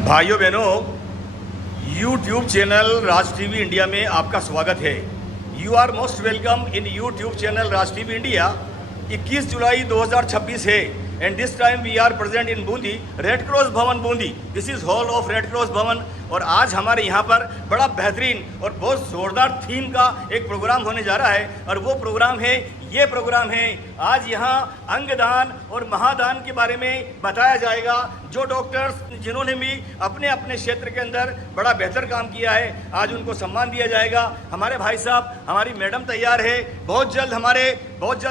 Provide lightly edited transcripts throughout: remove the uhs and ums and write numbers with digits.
भाइयों बहनों, YouTube channel Raj TV India में आपका स्वागत है। You are most welcome in YouTube channel Raj TV India. 21 जुलाई 2026 है and this time we are present in Bundi, red cross Bhavan Bundi. This is hall of red cross Bhavan. और आज हमारे यहाँ पर बड़ा बेहतरीन और बहुत ज़ोरदार थीम का एक प्रोग्राम होने जा रहा है और वो प्रोग्राम है, ये प्रोग्राम है, आज यहाँ अंगदान और महादान के बारे में बताया जाएगा। जो डॉक्टर्स जिन्होंने भी अपने अपने क्षेत्र के अंदर बड़ा बेहतर काम किया है, आज उनको सम्मान दिया जाएगा। हमारे भाई साहब, हमारी मैडम तैयार है। बहुत जल्द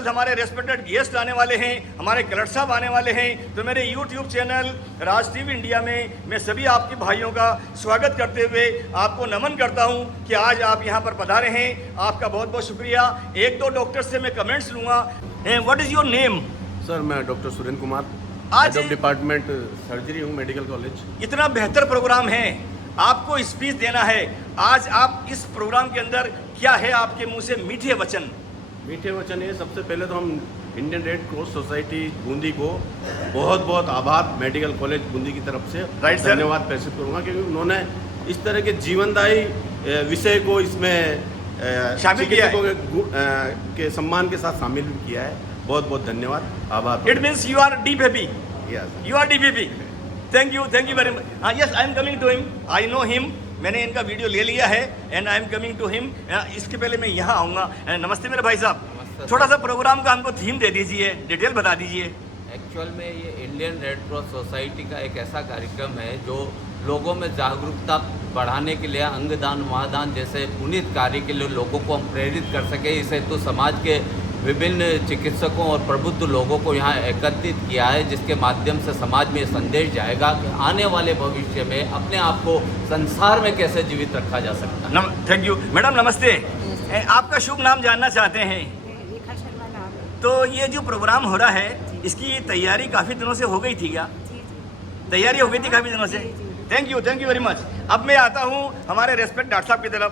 हमारे रेस्पेक्टेड गेस्ट आने वाले हैं, हमारे कलर साहब आने वाले हैं। तो मेरे YouTube channel Raj TV India में मैं सभी आपके भाइयों का स्वागत करते हुए आपको नमन करता हूं कि आज आप यहां पर पधारे हैं। आपका बहुत बहुत शुक्रिया। एक दो डॉक्टर से मैं कमेंट्स लूंगा। What is your name? Sir, मैं डॉक्टर सुरेंद्र कुमार, आज डिपार्टमेंट सर्जरी हूँ, मेडिकल कॉलेज। इतना बेहतर प्रोग्राम है, आपको स्पीच देना है। आज आप इस प्रोग्राम के अंदर क्या है आपके मुंह से मीठे वचन? मीठे वचन ये, सबसे पहले तो हम Indian red cross society Bundi को बहुत बहुत आभार, मेडिकल कॉलेज बूंदी की तरफ से राइट सर, धन्यवाद प्रेषित करूँगा, क्योंकि उन्होंने इस तरह के जीवनदायी विषय को इसमें शामिल किया है, के सम्मान के साथ शामिल किया है। बहुत बहुत धन्यवाद, आभार। It means you are deep happy. You are deep happy. Thank you very much. Yes, I am coming to him, I know him. मैंने इनका वीडियो ले लिया है and I am coming to him. इसके पहले मैं यहाँ आऊँगा। नमस्ते मेरे भाई साहब, थोड़ा सा प्रोग्राम का हमको थीम दे दीजिए, डिटेल बता दीजिए। एक्चुअल में ये इंडियन रेड क्रॉस सोसाइटी का एक ऐसा कार्यक्रम है जो लोगों में जागरूकता बढ़ाने के लिए अंगदान महादान जैसे पुनीत कार्य के लिए लोगों को हम प्रेरित कर सके, इस हेतु समाज के विभिन्न चिकित्सकों और प्रबुद्ध लोगों को यहाँ एकत्रित किया है, जिसके माध्यम से समाज में संदेश जाएगा कि आने वाले भविष्य में अपने आप को संसार में कैसे जीवित रखा जा सकता है। थैंक यू मैडम, नमस्ते। आपका शुभ नाम जानना चाहते हैं। तो ये जो प्रोग्राम हो रहा है, इसकी तैयारी काफ़ी दिनों से हो गई थी क्या? तैयारी हो गई थी काफ़ी दिनों से। Thank you very much. अब मैं आता हूँ हमारे रेस्पेक्ट डॉक्टर साहब की तरफ।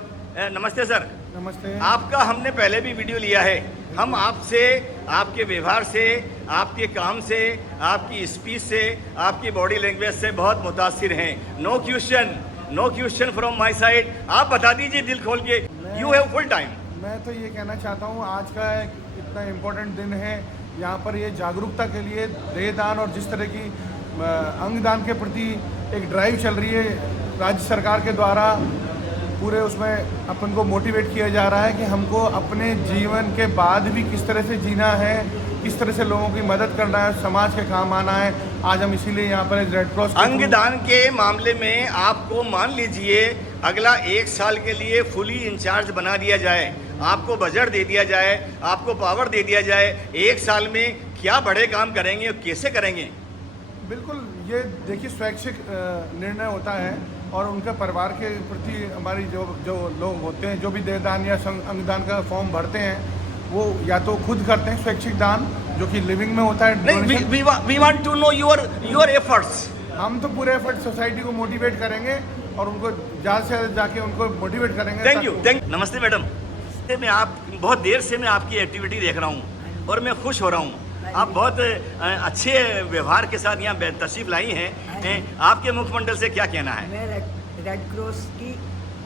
नमस्ते सर। नमस्ते। आपका हमने पहले भी वीडियो लिया है। हम आपसे, आपके व्यवहार से, आपके काम से, आपकी स्पीच से, आपकी बॉडी लैंग्वेज से बहुत मुतासिर हैं। No question from my side. आप बता दीजिए दिल खोल के, यू हैव फुल टाइम। मैं तो ये कहना चाहता हूँ, आज का एक इतना इम्पोर्टेंट दिन है, यहाँ पर ये जागरूकता के लिए देहदान और जिस तरह की अंगदान के प्रति एक ड्राइव चल रही है राज्य सरकार के द्वारा, पूरे उसमें अपन को मोटिवेट किया जा रहा है कि हमको अपने जीवन के बाद भी किस तरह से जीना है, किस तरह से लोगों की मदद करना है, समाज के काम आना है। आज हम इसीलिए यहाँ पर रेड क्रॉस अंगदान के मामले में आपको मान लीजिए अगला 1 साल के लिए फुली इंचार्ज बना दिया जाए, आपको बजट दे दिया जाए, आपको पावर दे दिया जाए, 1 साल में क्या बड़े काम करेंगे और कैसे करेंगे? बिल्कुल, ये देखिए स्वैच्छिक निर्णय होता है और उनके परिवार के प्रति हमारी जो लोग होते हैं, जो भी देहदान या अंगदान का फॉर्म भरते हैं, वो या तो खुद करते हैं स्वैच्छिक दान, जो कि लिविंग में होता है। नहीं, we want to know your efforts. हम तो पूरे एफर्ट सोसाइटी को मोटिवेट करेंगे और उनको ज़्यादा से ज़्यादा जाके उनको मोटिवेट करेंगे। Thank you. नमस्ते मैडम। मैं आप बहुत देर से मैं आपकी एक्टिविटी देख रहा हूँ और मैं खुश हो रहा हूँ। आप बहुत अच्छे व्यवहार के साथ यहाँ तशरीफ लाई हैं। आपके मुखमंडल से क्या कहना है? मैं रेड क्रॉस की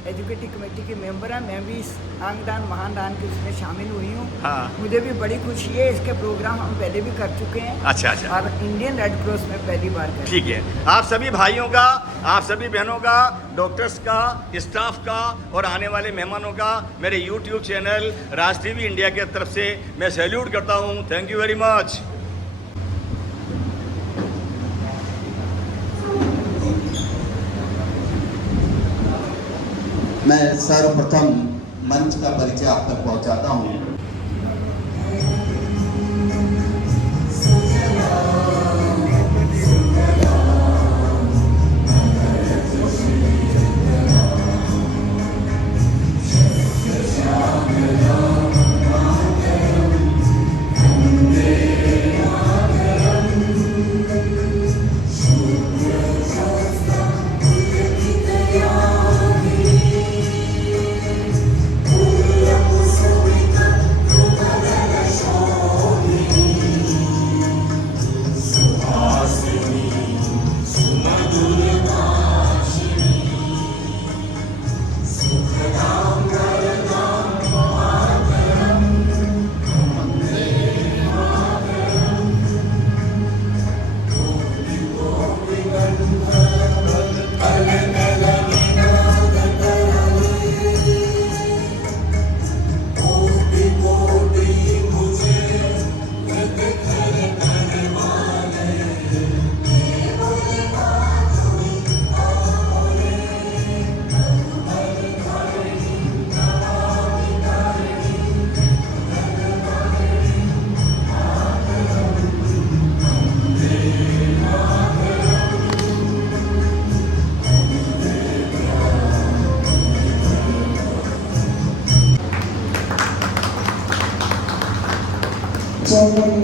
एजुकेटिव कमेटी की मेंबर है। मैं भी इस अंगदान महादान के उसमें शामिल हुई हूँ। हाँ। मुझे भी बड़ी खुशी है। इसके प्रोग्राम हम पहले भी कर चुके हैं। अच्छा। और इंडियन रेड क्रॉस में पहली बार कर। ठीक है। आप सभी भाइयों का, आप सभी बहनों का, डॉक्टर्स का, स्टाफ का और आने वाले मेहमानों का मेरे YouTube channel Raj TV India की तरफ से मैं सैल्यूट करता हूँ। Thank you very much. मैं सर्वप्रथम मंच का परिचय आप तक पहुंचाता हूं।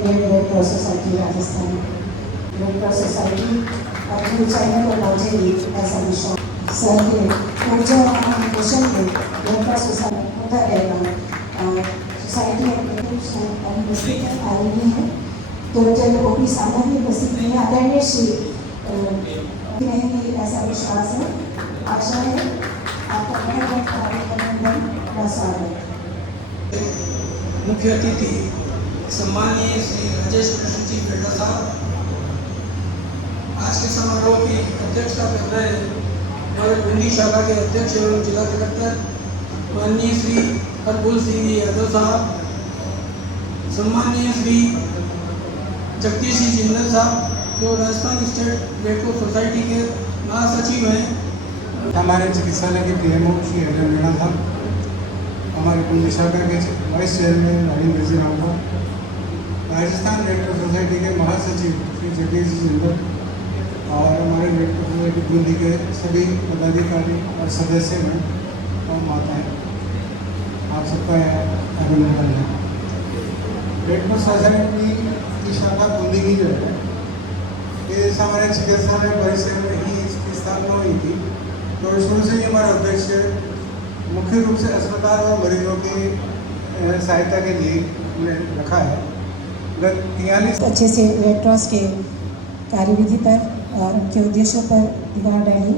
Indian red cross society Rajasthan. Red cross society अपनी ऊंचाइयों पर पहुंचेगी ऐसा विश्वास सर के ऊर्जा और मिशन में रेड क्रॉस सोसाइटी होता रहेगा। सोसाइटी अपनी आएगी है तो जब वो भी सामने उपस्थित नहीं आदरणीय श्री रहेंगे ऐसा विश्वास है, आशा है। आपका बहुत बहुत अभिनंदन व स्वागत। मुख्य अतिथि सम्मानीय श्री राजेश कृष्ण जी पेड़ा साहब, आज के समारोह की अध्यक्षता कर रहे हमारे बूंदी शाखा के अध्यक्ष एवं जिला कलेक्टर माननीय श्री हरबुल सिंह यादव साहब, सम्मानीय श्री जगदीश सिंह जिंदल साहब जो Rajasthan state red cross society के महासचिव हैं, हमारे चिकित्सालय के पीएमओ श्री अजय मीणा साहब, हमारे बूंदी शाखा के vice chairman Rajendra Singh Rampur, Rajasthan red cross society के महासचिव श्री जगदीश सिंह जिंदल और हमारे रेड क्रॉस सोसाइटी बूंदी के सभी पदाधिकारी और सदस्य हैं और माताएं, आप सबका अभिनंदन है। रेड क्रॉस सोसाइटी की शाखा बूंदी की जो है ये हमारे चिकित्सालय परिसर में ही इसकी स्थापना हुई थी, तो शुरू से ही हमारा उद्देश्य मुख्य रूप से अस्पताल और मरीजों की सहायता के लिए हमने रखा है। गत 43 अच्छे से रेड क्रॉस के कार्यविधि पर और उनके उद्देश्यों पर निगाह डाली।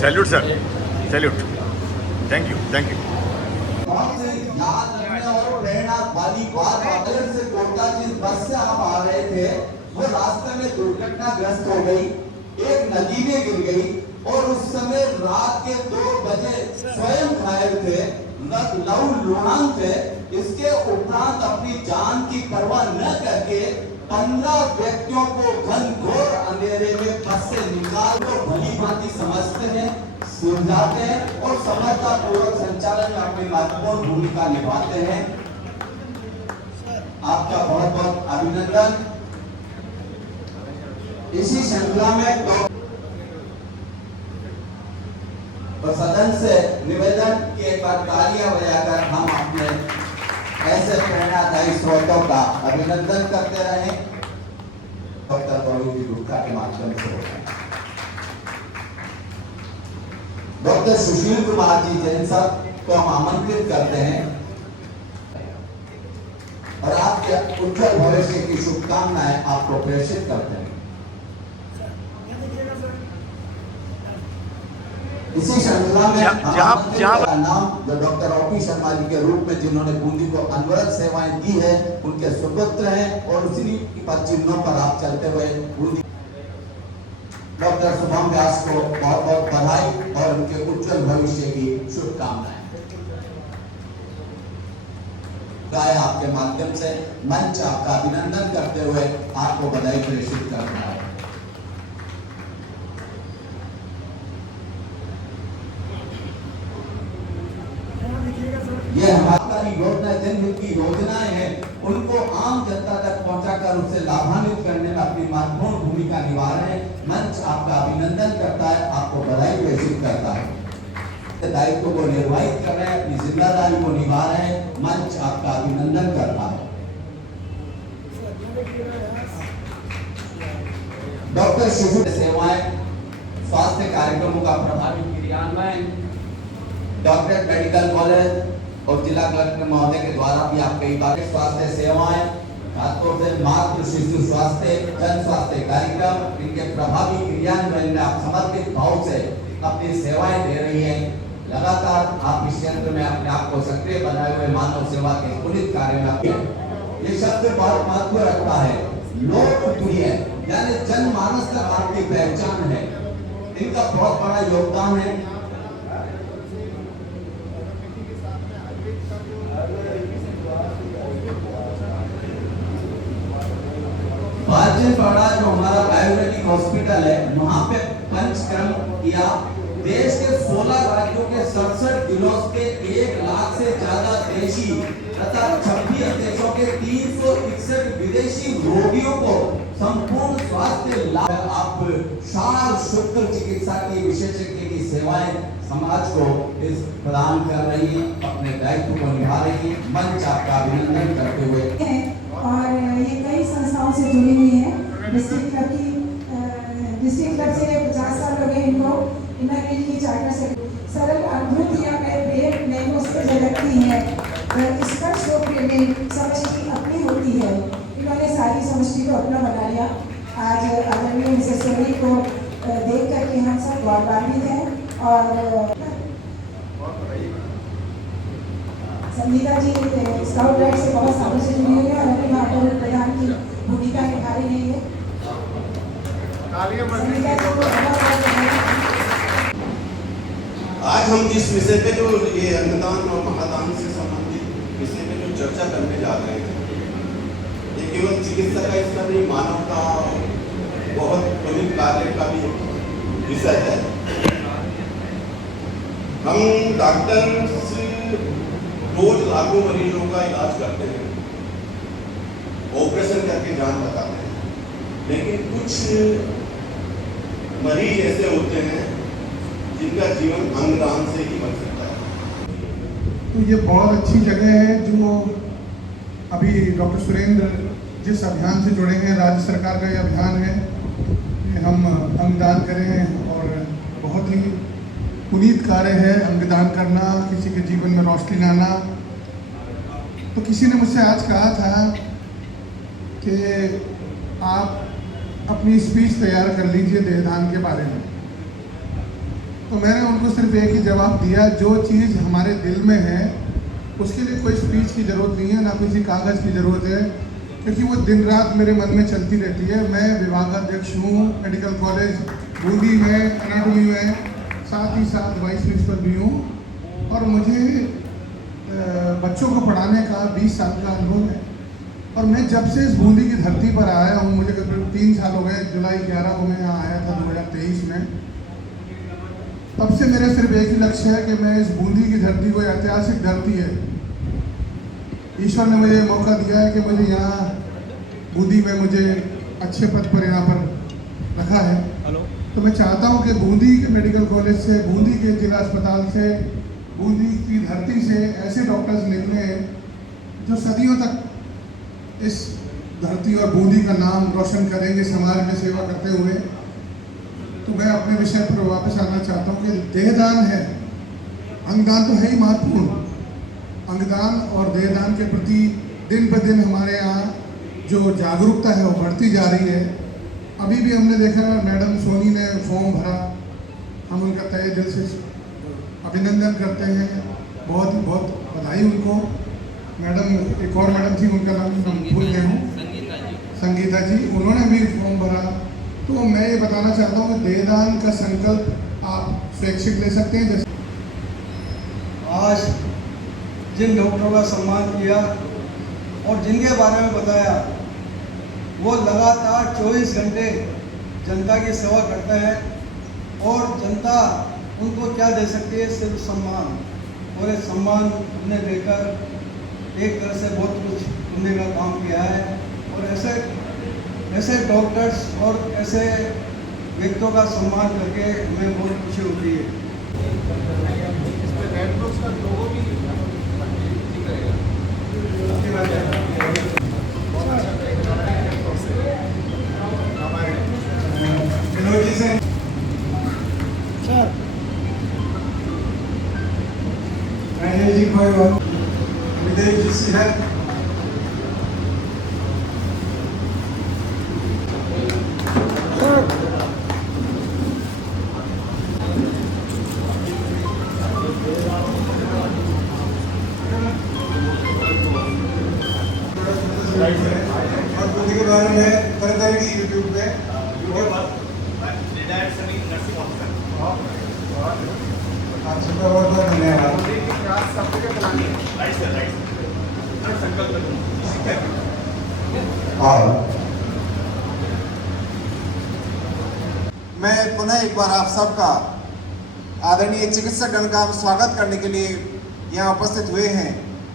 Salute sir, salute. Thank you, thank you. याद रखने और प्रेरणा वाली बात बादल से कोटा जिस बस से हम आ रहे थे वो रास्ते में दुर्घटनाग्रस्त हो गई, एक नदी में गिर गई और उस समय रात के 2 बजे स्वयं घायल थे, लहू लुहान थे। इसके उपरांत अपनी जान की परवाह न करके 15 व्यक्तियों को घनघोर अंधेरे में बस से निकाल कर भली भांति समझते हैं, सुलझाते हैं और समर्थतापूर्वक संचालन में अपनी महत्वपूर्ण भूमिका निभाते हैं। आपका बहुत बहुत अभिनंदन। इसी श्रृंखला में तो सदन से निवेदन कि एक बार तालियां बजाकर हम अपने ऐसे प्रेरणादायी स्रोतों का अभिनंदन करते रहें। डॉक्टर बरूदी गुप्ता के माध्यम से डॉक्टर सुशील कुमार जी जैन साहब को हम आमंत्रित करते हैं और आपके उज्जवल भविष्य की शुभकामनाएं आपको प्रेषित करते हैं। इसी श्रृंखला में का नाम जो डॉक्टर ओपी शर्मा जी के रूप में जिन्होंने बूंदी को अनवरत सेवाएं दी है उनके सुपुत्र हैं और उसी पर चिन्हों पर आप चलते हुए बूंदी डॉक्टर शुभम व्यास को बहुत बहुत बधाई और उनके उज्जवल भविष्य की शुभकामनाएं। गाय आपके माध्यम से मंच आपका अभिनंदन करते हुए आपको बधाई प्रेषित करता है। ये हमारी योजना जनहित की योजनाएं हैं, उनको आम जनता तक पहुंचाकर उससे लाभान्वित करने में अपनी महत्वपूर्ण भूमिका निभा रहे हैं। मंच आपका अभिनंदन करता है, आपको बधाई प्रेषित करता है। दायित्व को निर्वाहित कर रहे हैं, अपनी जिम्मेदारी को निभा रहे हैं, मंच आपका अभिनंदन करता है। डॉक्टर शिशु सेवाएं स्वास्थ्य कार्यक्रमों का प्रभावी क्रियान्वयन डॉक्टर मेडिकल कॉलेज और जिला कलेक्टर महोदय के द्वारा भी आप कई बार स्वास्थ्य सेवाएं खासतौर से मातृ शिशु स्वास्थ्य जन स्वास्थ्य कार्यक्रम इनके प्रभावी क्रियान्वयन में आप समर्पित भाव से अपनी सेवाएं दे रही हैं। लगातार आप इस क्षेत्र में अपने आप को सक्रिय बनाए हुए मानव सेवा के पुनित कार्य में ये शब्द बहुत महत्व रखता है। लोकप्रिय यानी जनमानस तक आपकी पहचान है, इनका बहुत बड़ा योगदान है। जो हमारा आयुर्वेदिक हॉस्पिटल है वहां पे पंचक्रम किया। देश के 16 राज्यों के 67 जिलों के 1 लाख से ज्यादा देशी तथा 26 देशों के 361 विदेशी रोगियों को संपूर्ण स्वास्थ्य लाभ। आप शार शुक्र चिकित्सा की विशेषज्ञ की सेवाएं समाज को इस प्रदान कर रही है, अपने दायित्व को निभा रही है। मंच आपका अभिनंदन करते हुए और ये कई संस्थाओं से जुड़ी हुई है। डिस्ट्रिक्ट क्लब से 50 साल हो गए इनको। इनर रीज की चार्टर से सरल अनुभूतियाँ नैनो से झलकती है। स्पर्श व प्रेमी समष्टि अपनी होती है। इन्होंने सारी समष्टि को अपना बना लिया। आज आदरणीय मिसेस सोनी को देख करके हम सब गौरवान्वित हैं। और संगीता जी स्काउट गाइड से बहुत सालों से जुड़ी हुई है और अभी महापौर प्रधान की भूमिका निभा रही है। संगीता जी को आज हम जिस विषय पे जो ये अन्नदान और महादान से संबंधित विषय पे जो चर्चा करने जा रहे हैं, ये केवल चिकित्सा का हिस्सा नहीं, मानव का बहुत प्रमुख कार्य का भी विषय है। हम डॉक्टर रोज लाखों मरीजों का इलाज करते हैं, ऑपरेशन करके जान बचाते हैं, लेकिन कुछ मरीज ऐसे होते हैं जिनका जीवन अंगदान से ही बन सकता है। तो ये बहुत अच्छी जगह है जो अभी डॉक्टर सुरेंद्र जिस अभियान से जुड़े हैं, राज्य सरकार का ये अभियान है कि हम अंगदान करें और बहुत ही पुनीत कार्य है अंगदान करना, किसी के जीवन में रोशनी लाना। तो किसी ने मुझसे आज कहा था कि आप अपनी स्पीच तैयार कर लीजिए देहदान के बारे में। तो मैंने उनको सिर्फ एक ही जवाब दिया, जो चीज़ हमारे दिल में है उसके लिए कोई स्पीच की ज़रूरत नहीं है, ना किसी कागज़ की ज़रूरत है, क्योंकि वो दिन रात मेरे मन में चलती रहती है। मैं विभागाध्यक्ष हूँ मेडिकल कॉलेज बूंदी में, एनाटॉमी में, साथ ही साथ वाइस प्रिंसिपल भी हूँ और मुझे बच्चों को पढ़ाने का 20 साल का अनुभव है। और मैं जब से इस बूंदी की धरती पर आया हूँ, मुझे करीब 3 साल हो गए, जुलाई 11 को मैं यहाँ आया था 2023 में, तब से मेरा सिर्फ एक ही लक्ष्य है कि मैं इस बूंदी की धरती को, ऐतिहासिक धरती है, ईश्वर ने मुझे मौका दिया है कि मुझे यहाँ बूंदी में मुझे अच्छे पद पर यहाँ पर रखा है। तो मैं चाहता हूँ कि बूंदी के मेडिकल कॉलेज से, बूंदी के जिला अस्पताल से, बूंदी की धरती से ऐसे डॉक्टर्स निकले जो सदियों तक इस धरती और बूंदी का नाम रोशन करेंगे समाज में सेवा करते हुए। तो मैं अपने विषय पर वापस आना चाहता हूँ कि देहदान है, अंगदान तो है ही महत्वपूर्ण। अंगदान और देहदान के प्रति दिन ब दिन हमारे यहाँ जो जागरूकता है वो बढ़ती जा रही है। अभी भी हमने देखा मैडम सोनी ने फॉर्म भरा, हम उनका तहे दिल से अभिनंदन करते हैं, बहुत बधाई उनको। मैडम, एक और मैडम थी, उनका नाम भूल गया हूँ, संगीता जी, उन्होंने भी फॉर्म भरा। तो मैं ये बताना चाहता हूँ कि देहदान का संकल्प आप स्वैच्छिक ले सकते हैं। जैसे आज जिन डॉक्टरों का सम्मान किया और जिनके बारे में बताया, वो लगातार 24 घंटे जनता की सेवा करते हैं और जनता उनको क्या दे सकती है, सिर्फ सम्मान। और इस सम्मान उन्हें देकर एक तरह से बहुत कुछ करने का काम किया है। और ऐसे डॉक्टर्स और ऐसे व्यक्तियों का सम्मान करके हमें बहुत खुशी होती है। और बुद्धि के बारे में तरह तरह की यूट्यूब पे बहुत बहुत धन्यवाद। मैं पुनः एक बार आप सबका आदरणीय चिकित्सक गण का स्वागत करने के लिए यहाँ उपस्थित हुए हैं।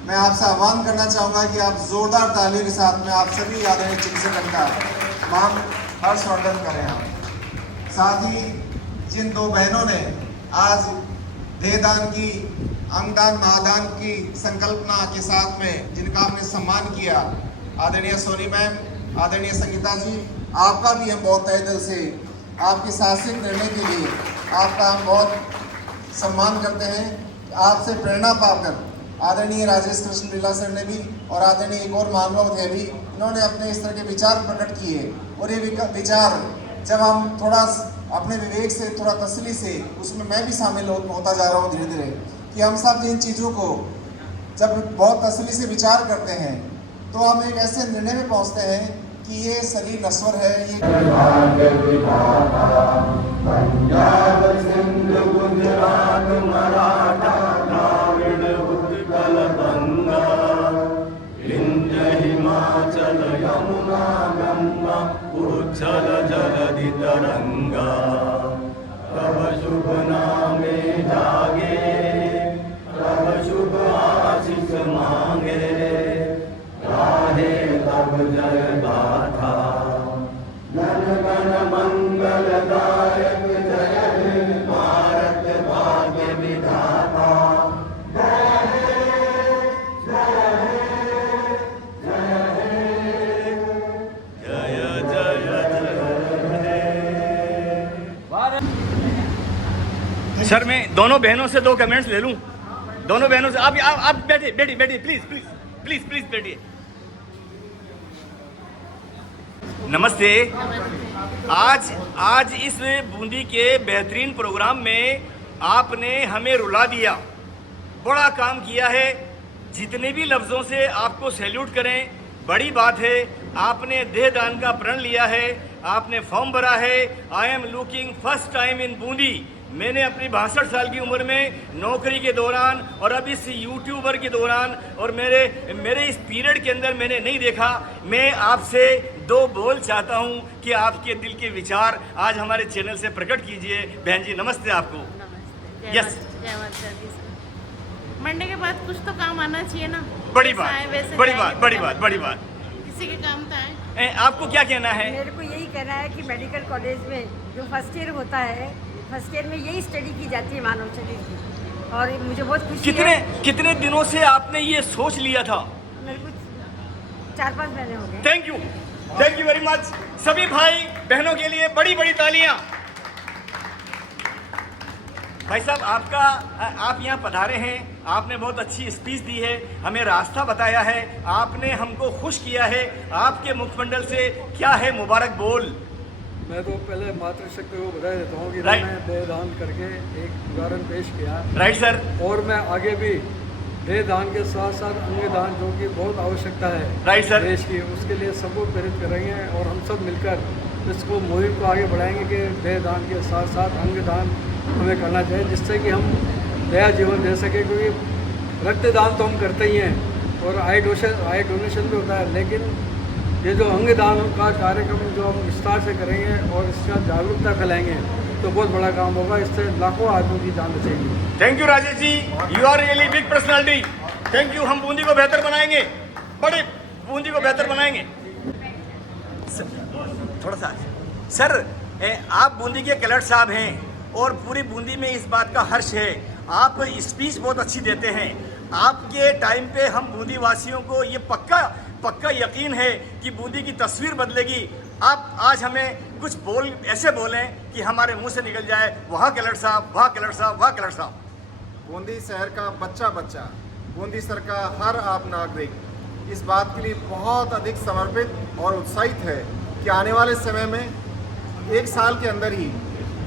मैं आपसे आह्वान करना चाहूँगा कि आप जोरदार तालियों के साथ में आप सभी आदरणीय चिकित्सक गण का मान हर्षवर्धन करें। आप साथ ही जिन दो बहनों ने आज देहदान की अंगदान महादान की संकल्पना के साथ में जिनका हमने सम्मान किया, आदरणीय सोनी मैम, आदरणीय संगीता जी, आपका भी हम बहुत तहे दिल से आपके साहसिक निर्णय के लिए आपका हम बहुत सम्मान करते हैं। आपसे प्रेरणा पाकर आदरणीय राजेश कृष्ण लीला सर ने भी और आदरणीय एक और महानुभाव थे भी, इन्होंने अपने इस तरह के विचार प्रकट किए और ये विचार जब हम थोड़ा अपने विवेक से, थोड़ा तसल्ली से, उसमें मैं भी शामिल होता जा रहा हूँ धीरे धीरे, कि हम सब इन चीज़ों को जब बहुत तसल्ली से विचार करते हैं तो हम एक ऐसे निर्णय में पहुँचते हैं कि ये शरीर नश्वर है। ये पंजाब सिंध गुजरात मराठा द्राविड़ उत्कल गंगा विंध्य हिमाचल यमुना गंगा उच्छल जलधि तरंगा तब शुभ नामे जागे तब शुभ आशीष मांगे गाहे तब जय गाथा गण गण मंगलदायक जय हे भारत भाग्य विधाता सर मैं दोनों बहनों से 2 कमेंट्स ले लूं। दोनों बहनों से आप बैठिए बैठिए बैठिए प्लीज प्लीज प्लीज प्लीज बैठिए। नमस्ते। आज इस बूंदी के बेहतरीन प्रोग्राम में आपने हमें रुला दिया, बड़ा काम किया है। जितने भी लफ्ज़ों से आपको सैल्यूट करें, बड़ी बात है। आपने देहदान का प्रण लिया है, आपने फॉर्म भरा है। I am looking first time in Bundi. मैंने अपनी 62 साल की उम्र में नौकरी के दौरान और अब इस यूट्यूबर के दौरान और मेरे इस पीरियड के अंदर मैंने नहीं देखा। मैं आपसे 2 बोल चाहता हूं कि आपके दिल के विचार आज हमारे चैनल से प्रकट कीजिए। बहन जी नमस्ते आपको। नमस्ते। यस। जय माता दी। मरने के बाद कुछ तो काम आना चाहिए ना। बड़ी बात, बड़ी बात, बड़ी बात, बड़ी बात। किसी के काम तो आए। आपको क्या कहना है? मेरे को यही कहना है कि मेडिकल कॉलेज में जो फर्स्ट ईयर होता है, फर्स्ट ईयर में यही स्टडी की जाती है मानव शरीर की, और मुझे बहुत खुशी है। कितने दिनों से आपने ये सोच लिया था? मेरे को 4-5 महीने हो गए। Thank you very much. सभी भाई बहनों के लिए बड़ी बड़ी तालियां। भाई साहब आप यहाँ पधारे हैं, आपने बहुत अच्छी स्पीच दी है, हमें रास्ता बताया है, आपने हमको खुश किया है। आपके मुखमंडल से क्या है मुबारक बोल? मैं तो पहले मातृशक्ति को बधाई देता हूँ कि राइट। उन्होंने देहदान करके एक उदाहरण पेश किया। Right sir. और मैं आगे भी देहदान के साथ साथ अंगदान, जो कि बहुत आवश्यकता है राइट सर देश की, उसके लिए सबको प्रेरित करेंगे और हम सब मिलकर इसको मुहिम को आगे बढ़ाएंगे कि देहदान के साथ साथ अंगदान हमें करना चाहिए, जिससे कि हम नया जीवन दे सकें। क्योंकि रक्तदान तो हम करते ही हैं और आई डोनेशन भी होता है, लेकिन ये जो अंगदान का कार्यक्रम जो हम विस्तार से करेंगे और इसका जागरूकता फैलाएंगे तो बहुत बड़ा काम होगा। इससे लाखों आदमियों की जान बचेगी। Thank you Rajesh ji, you are really big personality. Thank you. हम बूंदी को बेहतर बनाएंगे, बड़े बूंदी को बेहतर बनाएंगे। थोड़ा सा सर, आप बूंदी के कलेक्टर साहब हैं और पूरी बूंदी में इस बात का हर्ष है। आप स्पीच बहुत अच्छी देते हैं। आपके टाइम पे हम बूंदी वासियों को ये पक्का यकीन है कि बूंदी की तस्वीर बदलेगी। आप आज हमें कुछ बोल ऐसे बोलें कि हमारे मुंह से निकल जाए, वहाँ कलेक्टर साहब, वहाँ कलेक्टर साहब, वहाँ कलेक्टर साहब। बूंदी शहर का बच्चा बूंदी शहर का हर आप नागरिक इस बात के लिए बहुत अधिक समर्पित और उत्साहित है कि आने वाले समय में 1 साल के अंदर ही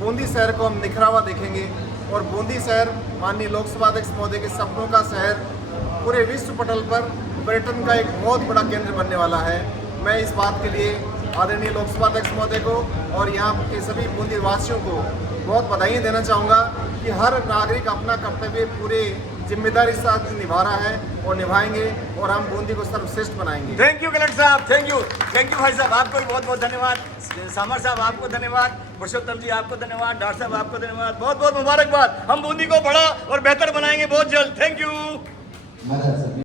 बूंदी शहर को हम निखरा हुआ देखेंगे और बूंदी शहर माननीय लोकसभा अध्यक्ष महोदय के सपनों का शहर पूरे विश्व पटल पर पर्यटन का एक बहुत बड़ा केंद्र बनने वाला है। मैं इस बात के लिए आदरणीय लोकसभा अध्यक्ष महोदय को और यहाँ के सभी बूंदी वासियों को बहुत बधाई देना चाहूँगा कि हर नागरिक अपना कर्तव्य पूरे जिम्मेदारी के साथ निभा रहा है और निभाएंगे और हम बूंदी को सर्वश्रेष्ठ बनाएंगे। थैंक यू कलेक्टर साहब, थैंक यू भाई साहब, आपको भी बहुत बहुत धन्यवाद। सामर साहब आपको धन्यवाद, पुरुषोत्तम जी आपको धन्यवाद, डॉक्टर साहब आपको धन्यवाद, बहुत बहुत मुबारकबाद। हम बूंदी को बड़ा और बेहतर बनाएंगे बहुत जल्द। Thank you.